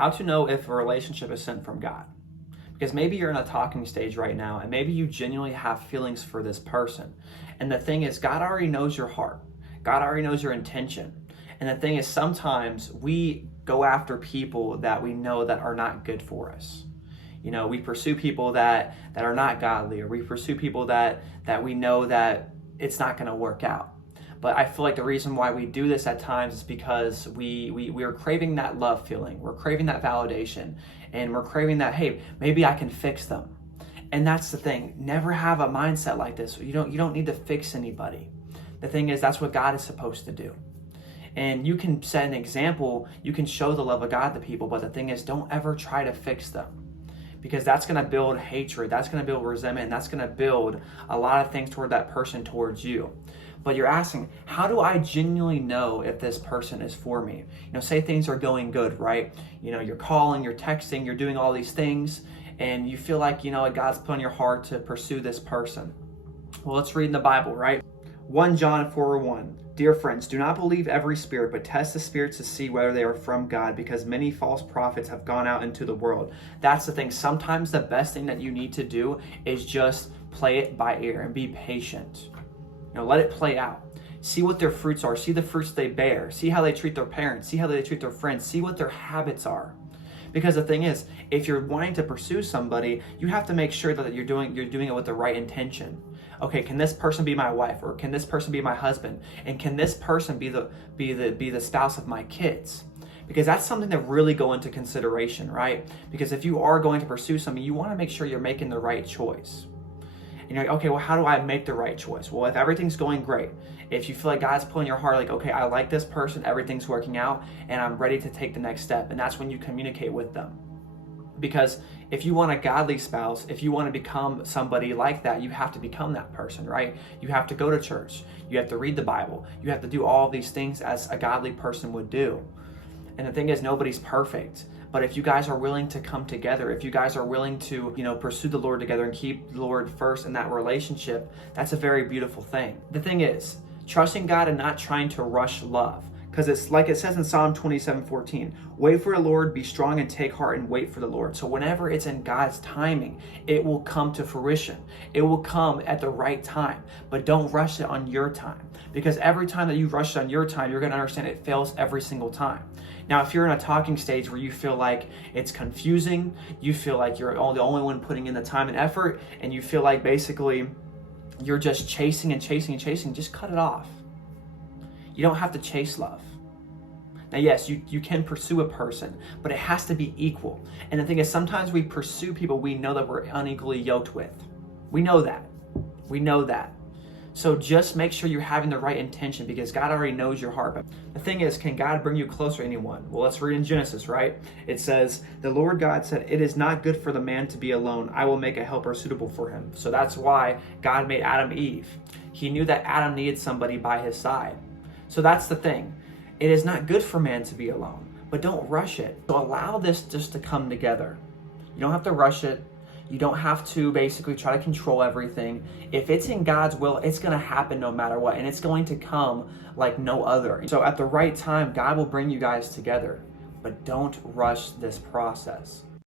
How to know if a relationship is sent from God. Because maybe you're in a talking stage right now and maybe you genuinely have feelings for this person. And the thing is, God already knows your heart. God already knows your intention. And the thing is, sometimes we go after people that we know that are not good for us. You know, we pursue people that are not godly, or we pursue people that we know that it's not going to work out. But I feel like the reason why we do this at times is because we are craving that love feeling. We're craving that validation. And we're craving that, hey, maybe I can fix them. And that's the thing. Never have a mindset like this. You don't need to fix anybody. The thing is, that's what God is supposed to do. And you can set an example. You can show the love of God to people. But the thing is, don't ever try to fix them. Because that's going to build hatred. That's going to build resentment. And that's going to build a lot of things toward that person towards you. But you're asking, how do I genuinely know if this person is for me? You know, say things are going good, right? You know, you're calling, you're texting, you're doing all these things, and you feel like, you know, God's put on your heart to pursue this person. Well, let's read in the Bible, right? 1 John 4:1. Dear friends, do not believe every spirit, but test the spirits to see whether they are from God, because many false prophets have gone out into the world. That's the thing. Sometimes the best thing that you need to do is just play it by ear and be patient. You know, let it play out. See what their fruits are. See the fruits they bear. See how they treat their parents. See how they treat their friends. See what their habits are. Because the thing is, if you're wanting to pursue somebody, you have to make sure that you're doing it with the right intention. Okay, can this person be my wife, or can this person be my husband, and can this person be the spouse of my kids? Because that's something to really go into consideration, right? Because if you are going to pursue something, you want to make sure you're making the right choice. And you're like, okay, well, how do I make the right choice? Well, if everything's going great, if you feel like God's pulling your heart, like, okay, I like this person, everything's working out, and I'm ready to take the next step. And that's when you communicate with them. Because if you want a godly spouse, if you want to become somebody like that, you have to become that person, right? You have to go to church. You have to read the Bible. You have to do all of these things as a godly person would do. And the thing is, nobody's perfect. But if you guys are willing to come together, if you guys are willing to, you know, pursue the Lord together and keep the Lord first in that relationship, that's a very beautiful thing. The thing is, trusting God and not trying to rush love. Because it's like it says in Psalm 27:14, wait for the Lord, be strong and take heart and wait for the Lord. So whenever it's in God's timing, it will come to fruition. It will come at the right time, but don't rush it on your time. Because every time that you rush it on your time, you're going to understand it fails every single time. Now, if you're in a talking stage where you feel like it's confusing, you feel like you're the only one putting in the time and effort, and you feel like basically you're just chasing and chasing and chasing, just cut it off. You don't have to chase love. Now, yes, you can pursue a person, but it has to be equal. And the thing is, sometimes we pursue people we know that we're unequally yoked with. We know that. We know that. So just make sure you're having the right intention, because God already knows your heart. But the thing is, can God bring you closer to anyone? Well, let's read in Genesis, right? It says, the Lord God said, it is not good for the man to be alone. I will make a helper suitable for him. So that's why God made Adam and Eve. He knew that Adam needed somebody by his side. So that's the thing. It is not good for man to be alone, but don't rush it. So allow this just to come together. You don't have to rush it. You don't have to basically try to control everything. If it's in God's will, it's going to happen no matter what, and it's going to come like no other. So at the right time, God will bring you guys together, but don't rush this process.